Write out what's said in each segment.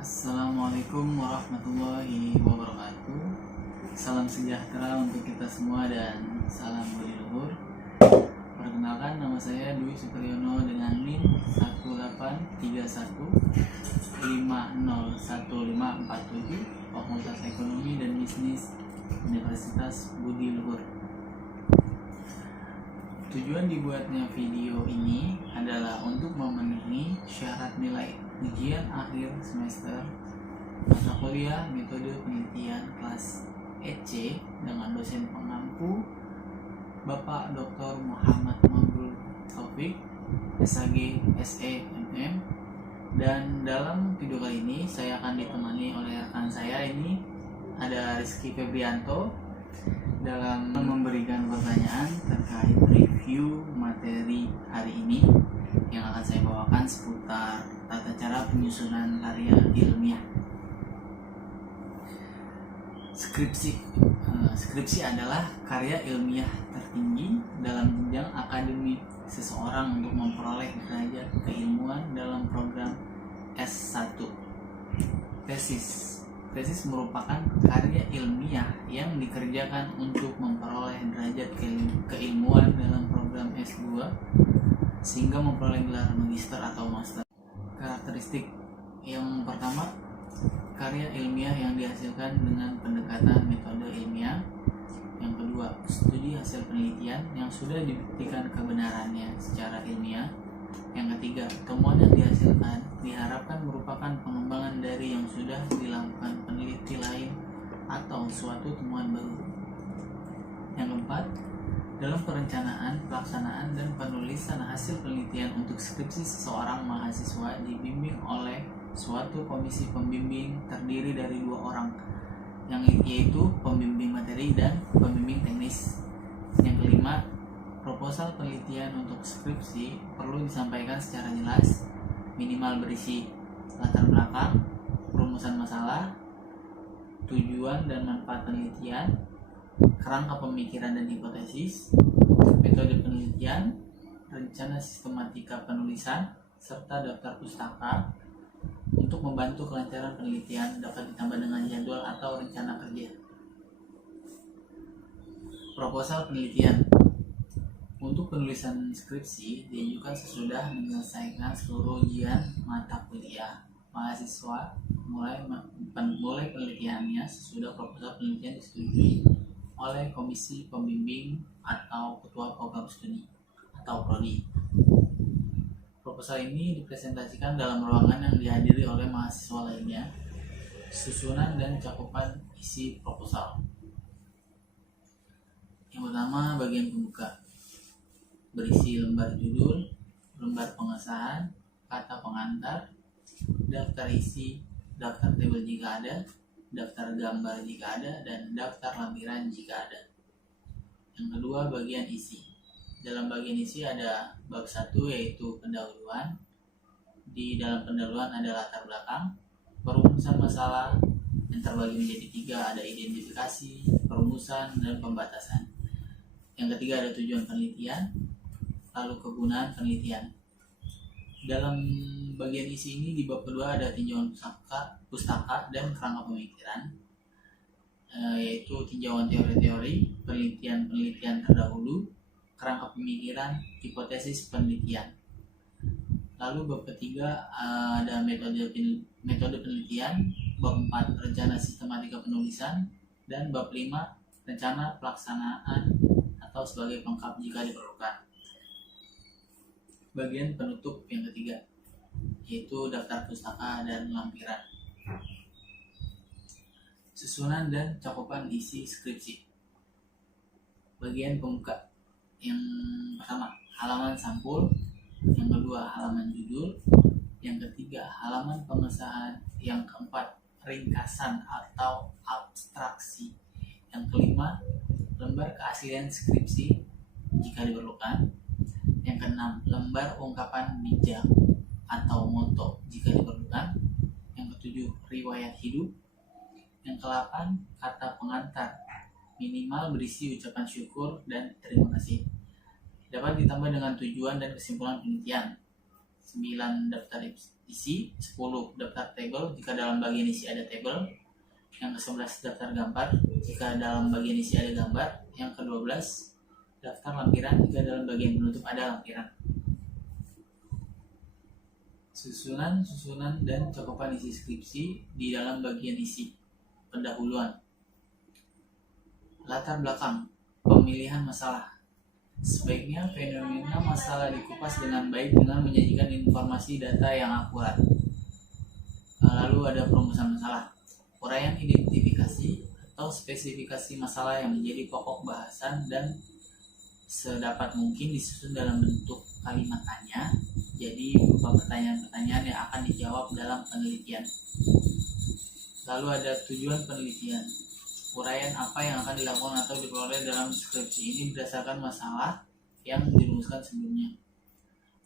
Assalamualaikum warahmatullahi wabarakatuh. Salam sejahtera untuk kita semua dan salam budi luhur. Perkenalkan, nama saya Dwi Supriyono dengan NIM 18315011547, Fakultas Ekonomi dan Bisnis Universitas Budi Luhur. Tujuan dibuatnya video ini adalah untuk memenuhi syarat nilai ujian akhir semester mata kuliah metode penelitian kelas EC dengan dosen pengampu Bapak Dr. Muhammad Mabrur Taufik, SAG SEMM. Dan dalam video kali ini saya akan ditemani oleh rekan saya, ini ada Rizky Febrianto, dalam memberikan pertanyaan terkait review materi hari ini yang akan saya bawakan seputar tata cara penyusunan karya ilmiah. Skripsi adalah karya ilmiah tertinggi dalam jenjang akademik seseorang untuk memperoleh derajat keilmuan dalam program S1. Tesis merupakan karya ilmiah yang dikerjakan untuk memperoleh derajat keilmuan dalam program S2 sehingga memperoleh gelar magister atau master. Karakteristik yang pertama, karya ilmiah yang dihasilkan dengan pendekatan metode ilmiah. Yang kedua, studi hasil penelitian yang sudah dibuktikan kebenarannya secara ilmiah. Yang ketiga, temuan yang dihasilkan diharapkan merupakan pengembangan dari yang sudah dilakukan peneliti lain atau suatu temuan baru. Yang keempat, dalam perencanaan, pelaksanaan, dan penulisan hasil penelitian untuk skripsi, seseorang mahasiswa dibimbing oleh suatu komisi pembimbing terdiri dari 2 orang, yaitu pembimbing materi dan pembimbing teknis. Yang kelima, proposal penelitian untuk skripsi perlu disampaikan secara jelas, minimal berisi latar belakang, perumusan masalah, tujuan dan manfaat penelitian, kerangka pemikiran dan hipotesis, metode penelitian, rencana sistematika penulisan, serta daftar pustaka. Untuk membantu kelancaran penelitian dapat ditambah dengan jadwal atau rencana kerja. Proposal penelitian untuk penulisan skripsi diajukan sesudah menyelesaikan seluruh ujian mata kuliah. Mahasiswa mulai penelitiannya sesudah proposal penelitian disetujui oleh komisi pembimbing atau ketua program studi atau prodi. Proposal ini dipresentasikan dalam ruangan yang dihadiri oleh mahasiswa lainnya. Susunan dan cakupan isi proposal. Yang pertama, bagian pembuka. Berisi lembar judul, lembar pengesahan, kata pengantar, daftar isi, daftar tabel jika ada, daftar gambar jika ada, dan daftar lampiran jika ada. Yang kedua, bagian isi. Dalam bagian isi ada bab 1 yaitu pendahuluan. Di dalam pendahuluan ada latar belakang, perumusan masalah yang terbagi menjadi 3, ada identifikasi, perumusan, dan pembatasan. Yang ketiga ada tujuan penelitian, lalu kegunaan penelitian. Dalam bagian isi ini di bab kedua ada tinjauan pustaka dan kerangka pemikiran, yaitu tinjauan teori-teori, penelitian terdahulu, kerangka pemikiran, hipotesis penelitian. Lalu bab ketiga ada metode penelitian, bab 4 rencana sistematika penulisan, dan bab 5 rencana pelaksanaan atau sebagai pelengkap jika diperlukan. Bagian penutup yang ketiga yaitu daftar pustaka dan lampiran. Susunan dan cakupan isi skripsi. Bagian pembuka. Yang pertama, halaman sampul. Yang kedua, halaman judul. Yang ketiga, halaman pengesahan. Yang keempat, ringkasan atau abstraksi. Yang kelima, lembar keaslian skripsi jika diperlukan. Yang keenam, lembar ungkapan bijak atau moto jika diperlukan. Yang ketujuh, riwayat hidup. Yang ke-8, kata pengantar, minimal berisi ucapan syukur dan terima kasih. Dapat ditambah dengan tujuan dan kesimpulan penelitian. 9, daftar isi, 10 daftar tabel jika dalam bagian isi ada tabel, yang ke-11 daftar gambar jika dalam bagian isi ada gambar, yang ke-12 daftar lampiran jika dalam bagian penutup ada lampiran. Susunan dan cakupan isi skripsi di dalam bagian isi. Pendahuluan. Latar belakang pemilihan masalah. Sebaiknya fenomena masalah dikupas dengan baik dengan menyajikan informasi data yang akurat. Lalu ada perumusan masalah, uraian identifikasi atau spesifikasi masalah yang menjadi pokok bahasan dan sedapat mungkin disusun dalam bentuk kalimat tanya. Jadi berupa pertanyaan-pertanyaan yang akan dijawab dalam penelitian. Lalu ada tujuan penelitian. Uraian apa yang akan dilakukan atau diperoleh dalam skripsi ini berdasarkan masalah yang dirumuskan sebelumnya.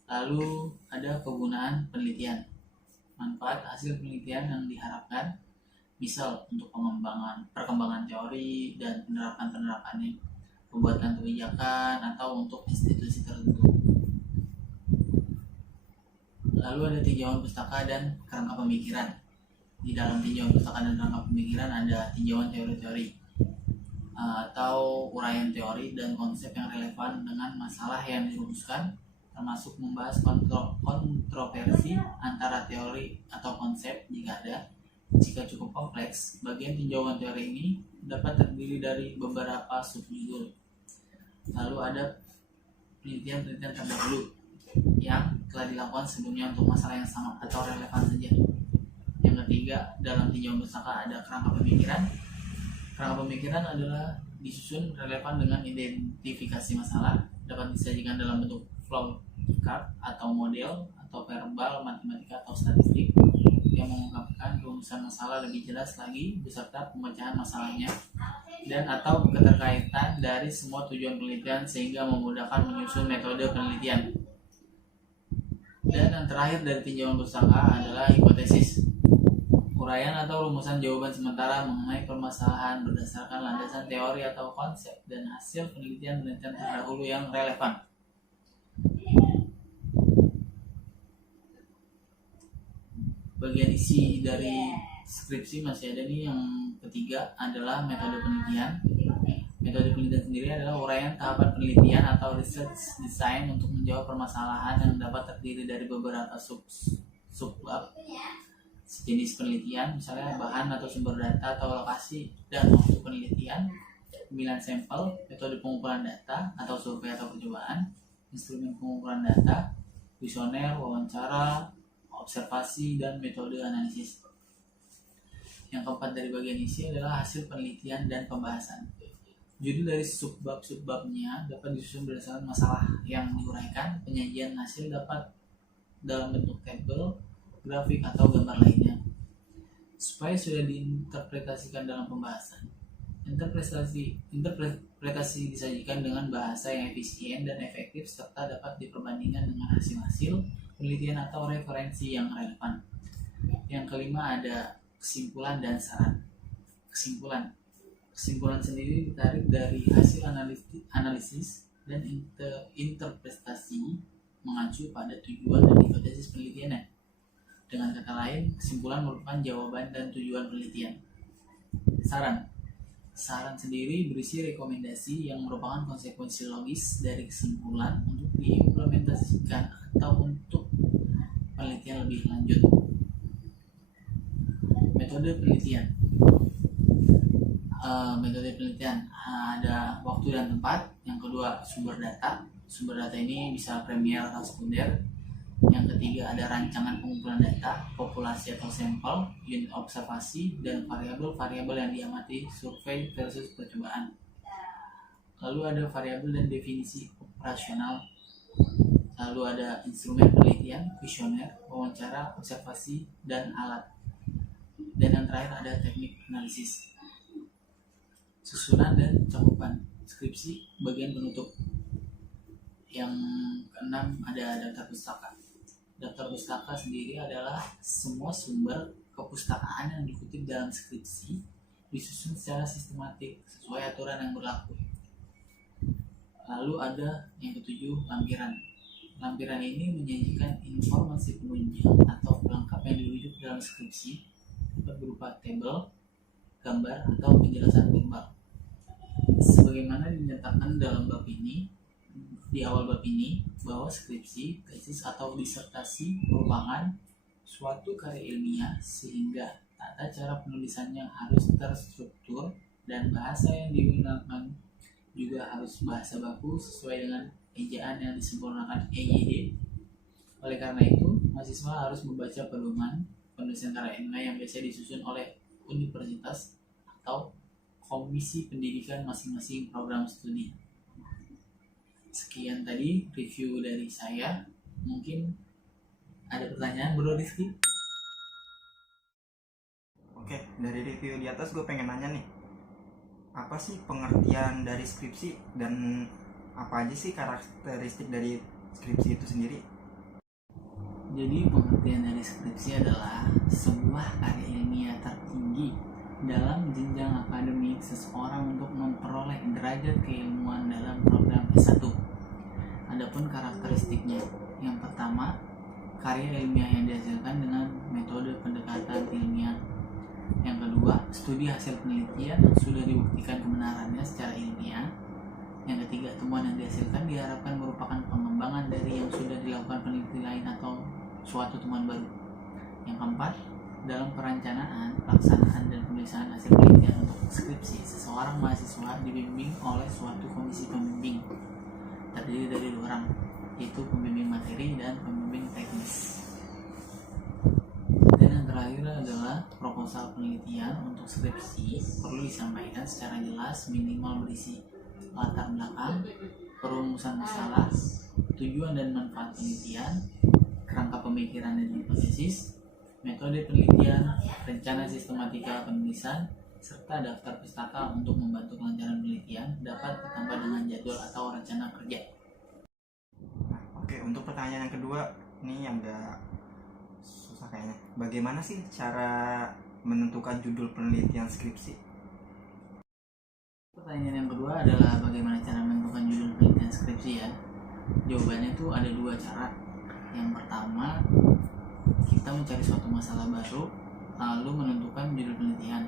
Lalu ada kegunaan penelitian. Manfaat hasil penelitian yang diharapkan, misal untuk perkembangan teori dan penerapannya, pembuatan kebijakan atau untuk institusi tertentu. Lalu ada tinjauan pustaka dan kerangka pemikiran. Di dalam tinjauan pustaka dan kerangka pemikiran ada tinjauan teori-teori atau uraian teori dan konsep yang relevan dengan masalah yang dirumuskan, termasuk membahas kontroversi antara teori atau konsep jika ada. Jika cukup kompleks, bagian tinjauan teori ini dapat terdiri dari beberapa subjudul. Lalu ada penelitian terdahulu yang telah dilakukan sebelumnya untuk masalah yang sama atau relevan saja. Yang ketiga, dalam tinjauan pustaka ada kerangka pemikiran. Kerangka pemikiran adalah disusun relevan dengan identifikasi masalah, dapat disajikan dalam bentuk flowchart atau model atau verbal, matematika atau statistik yang mengungkapkan rumusan masalah lebih jelas lagi beserta pemecahan masalahnya dan atau keterkaitan dari semua tujuan penelitian sehingga memudahkan menyusun metode penelitian. Dan yang terakhir dari tinjauan pustaka adalah hipotesis. Uraian atau rumusan jawaban sementara mengenai permasalahan berdasarkan landasan teori atau konsep dan hasil penelitian terdahulu yang relevan. Bagian isi dari skripsi masih ada nih. Yang ketiga adalah metode penelitian. Metode penelitian sendiri adalah uraian tahapan penelitian atau research design untuk menjawab permasalahan yang dapat terdiri dari beberapa subbab jenis penelitian, misalnya bahan atau sumber data atau lokasi dan waktu penelitian, pemilihan sampel, metode pengumpulan data atau survei atau percobaan, instrumen pengumpulan data, kuesioner, wawancara, observasi, dan metode analisis. Yang keempat dari bagian isi adalah hasil penelitian dan pembahasan. Judul dari subbab-subbabnya dapat disusun berdasarkan masalah yang diuraikan. Penyajian hasil dapat dalam bentuk tabel, grafik, atau gambar lainnya. Supaya sudah diinterpretasikan dalam pembahasan. Interpretasi disajikan dengan bahasa yang efisien dan efektif serta dapat diperbandingkan dengan hasil-hasil penelitian atau referensi yang relevan. Yang kelima ada kesimpulan dan saran. Kesimpulan sendiri ditarik dari hasil analisis dan interpretasi mengacu pada tujuan dan hipotesis penelitiannya. Dengan kata lain, kesimpulan merupakan jawaban dan tujuan penelitian. Saran sendiri berisi rekomendasi yang merupakan konsekuensi logis dari kesimpulan untuk diimplementasikan atau untuk penelitian lebih lanjut. Metode penelitian. Ada waktu dan tempat. Yang kedua, sumber data. Sumber data ini bisa primer atau sekunder. Yang ketiga ada rancangan pengumpulan data, populasi atau sampel, unit observasi, dan variabel-variabel yang diamati, survei versus percobaan. Lalu ada variabel dan definisi operasional. Lalu ada instrumen penelitian, kuesioner, wawancara, observasi, dan alat. Dan yang terakhir ada teknik analisis. Susunan dan cakupan skripsi bagian penutup. Yang keenam ada daftar pustaka. Daftar pustaka sendiri adalah semua sumber kepustakaan yang dikutip dalam skripsi disusun secara sistematik sesuai aturan yang berlaku. Lalu ada yang ketujuh, lampiran. Lampiran ini menyajikan informasi penunjang atau pelengkap yang dirujuk dalam skripsi, dapat berupa tabel, gambar, atau penjelasan verbal. Sebagaimana dinyatakan dalam bab ini, di awal bab ini, bahwa skripsi, tesis, atau disertasi merupakan suatu karya ilmiah sehingga tata cara penulisannya harus terstruktur dan bahasa yang digunakan juga harus bahasa baku sesuai dengan ejaan yang disempurnakan EYD. Oleh karena itu, mahasiswa harus membaca pedoman penulisan karya ilmiah yang biasa disusun oleh universitas atau komisi pendidikan masing-masing program studi. Sekian tadi review dari saya. Mungkin ada pertanyaan, Bro Rizky? Oke, dari review di atas gue pengen nanya nih, apa sih pengertian dari skripsi dan apa aja sih karakteristik dari skripsi itu sendiri? Jadi pengertian dari skripsi adalah sebuah karya ilmiah tertinggi dalam jenjang akademik seseorang untuk memperoleh derajat keilmuan dalam program S1. Adapun karakteristiknya, yang pertama, karya ilmiah yang dihasilkan dengan metode pendekatan ilmiah. Yang kedua, studi hasil penelitian yang sudah dibuktikan kebenarannya secara ilmiah. Yang ketiga, temuan yang dihasilkan diharapkan merupakan pengembangan dari yang sudah dilakukan peneliti lain atau suatu temuan baru. Yang keempat, dalam perencanaan, pelaksanaan, dan penulisan hasil penelitian untuk skripsi, seseorang mahasiswa dibimbing oleh suatu komisi pembimbing terdiri dari 2 orang, yaitu pembimbing materi dan pembimbing teknis. Dan yang terakhir adalah proposal penelitian untuk skripsi perlu disampaikan secara jelas, minimal berisi latar belakang, perumusan masalah, tujuan dan manfaat penelitian, kerangka pemikiran dan hipotesis, metode penelitian, rencana sistematika penulisan, serta daftar pustaka untuk membantu kelancaran penelitian dapat ditambah dengan jadwal atau rencana kerja. Nah, oke, untuk pertanyaan yang kedua, ini yang agak susah kayaknya. Bagaimana sih cara menentukan judul penelitian skripsi? Pertanyaan yang kedua adalah bagaimana cara menentukan judul penelitian skripsi ya. Jawabannya itu ada 2 cara. Yang pertama, kita mencari suatu masalah baru lalu menentukan judul penelitian.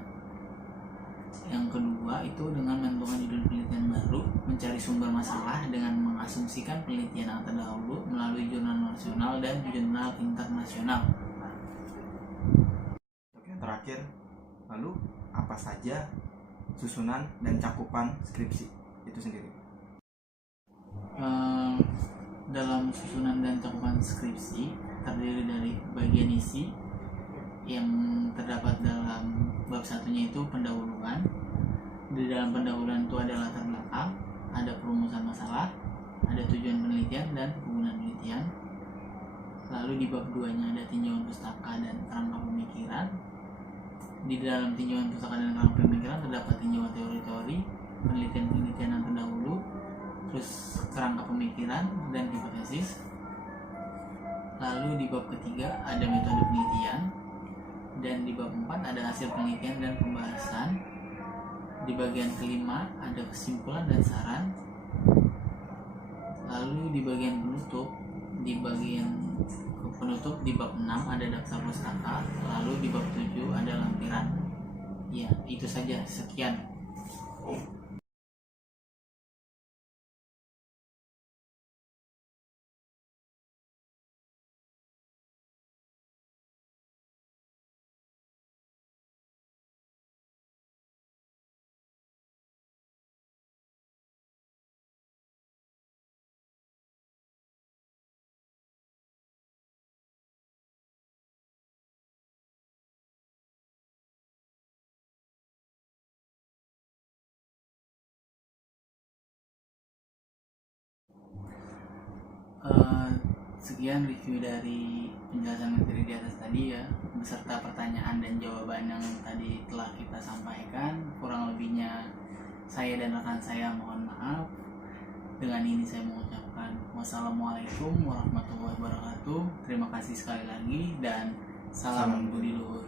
Yang kedua itu dengan menentukan judul penelitian baru, mencari sumber masalah dengan mengasumsikan penelitian yang terdahulu melalui jurnal nasional dan jurnal internasional. Oke, yang terakhir, lalu apa saja susunan dan cakupan skripsi itu sendiri? Dalam susunan dan cakupan skripsi terdiri dari bagian isi yang terdapat dalam bab satunya itu pendahuluan. Di dalam pendahuluan itu ada latar belakang, ada perumusan masalah, ada tujuan penelitian dan penggunaan penelitian. Lalu di bab 2-nya ada tinjauan pustaka dan kerangka pemikiran. Di dalam tinjauan pustaka dan kerangka pemikiran terdapat tinjauan teori-teori, penelitian-penelitian yang terdahulu, terus kerangka pemikiran dan hipotesis. Lalu di bab ketiga ada metode penelitian, dan di bab 4 ada hasil penelitian dan pembahasan. Di bagian kelima ada kesimpulan dan saran. Lalu di bagian penutup, di bab 6 ada daftar pustaka. Lalu di bab 7 ada lampiran. Ya, itu saja. Sekian. Sekian review dari penjelasan materi di atas tadi ya, beserta pertanyaan dan jawaban yang tadi telah kita sampaikan. Kurang lebihnya saya dan rekan saya mohon maaf. Dengan ini saya mengucapkan wassalamualaikum warahmatullahi wabarakatuh. Terima kasih sekali lagi dan salam budi luhur.